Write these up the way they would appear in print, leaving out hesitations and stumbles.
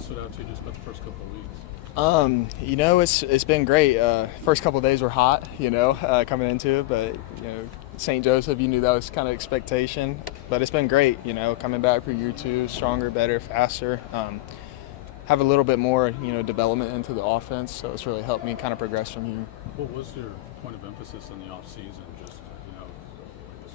What stood out to you just about the first couple of weeks? It's been great. First couple of days were hot, coming into it, but St. Joseph, you knew that was kind of expectation. But it's been great, coming back for year two, stronger, better, faster. Have a little bit more, development into the offense, so it's really helped me kind of progress from here. What was your point of emphasis in the off season? It's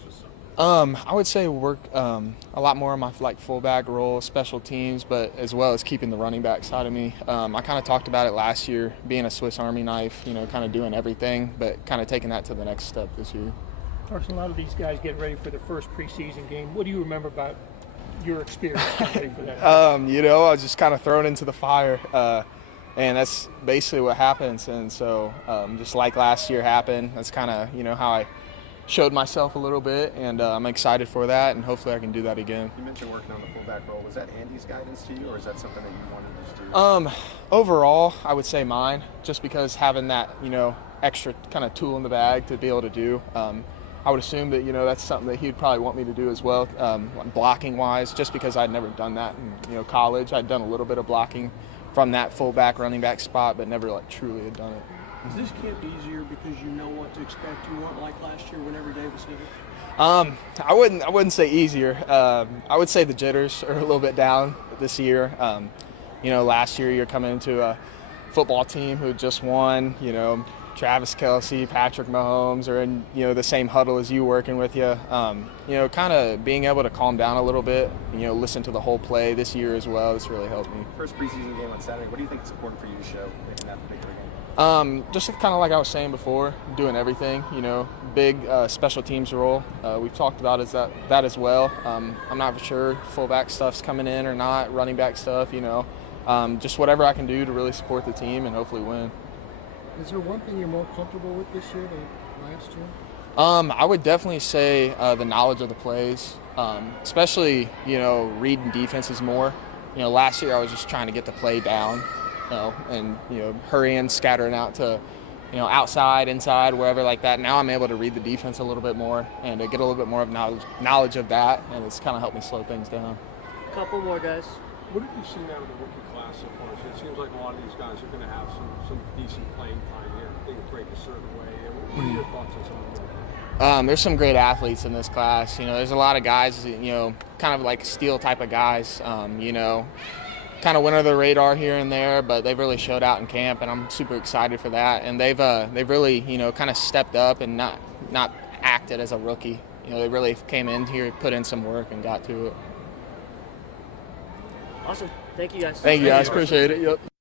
just something. I would say work a lot more on my fullback role, special teams, but as well as keeping the running back side of me. I kind of talked about it last year, being a Swiss Army knife, kind of doing everything, but kind of taking that to the next step this year. Carson, a lot of these guys getting ready for their first preseason game. What do you remember about your experience getting ready for that? I was just kind of thrown into the fire, and that's basically what happens. And so just like last year happened, that's kind of, how I showed myself a little bit, and I'm excited for that, and hopefully I can do that again. You mentioned working on the fullback role. Was that Andy's guidance to you, or is that something that you wanted to do? Overall, I would say mine, just because having that, extra kind of tool in the bag to be able to do. I would assume that, that's something that he'd probably want me to do as well, blocking-wise, just because I'd never done that in, college. I'd done a little bit of blocking from that fullback, running back spot, but never, truly had done it. Is this camp easier because you know what to expect? You weren't like last year when every day was different? I wouldn't say easier. I would say the jitters are a little bit down this year. Last year you're coming into a football team who just won, Travis Kelce, Patrick Mahomes are in, the same huddle as you working with you. Kind of being able to calm down a little bit, listen to the whole play this year as well. It's really helped me. First preseason game on Saturday. What do you think is important for you to show in that particular game? Just kind of like I was saying before, doing everything, big special teams role. We've talked about that as well. I'm not for sure fullback stuff's coming in or not, running back stuff, just whatever I can do to really support the team and hopefully win. Is there one thing you're more comfortable with this year than last year? I would definitely say the knowledge of the plays, especially, reading defenses more. Last year I was just trying to get the play down, and, hurrying, scattering out to, outside, inside, wherever like that. Now I'm able to read the defense a little bit more and to get a little bit more of knowledge of that, and it's kind of helped me slow things down. Couple more, guys. What have you seen out of the rookie class so far? It seems like a lot of these guys are going to have some decent playing time here. Things break a certain way. What are your thoughts on some of them? There's some great athletes in this class. There's a lot of guys, kind of like Steele type of guys, kind of went under the radar here and there, but they've really showed out in camp, and I'm super excited for that. And they've really, kind of stepped up and not acted as a rookie. They really came in here, put in some work, and got to it. Awesome. Thank you, guys. Thank you, guys. Appreciate it. Yep.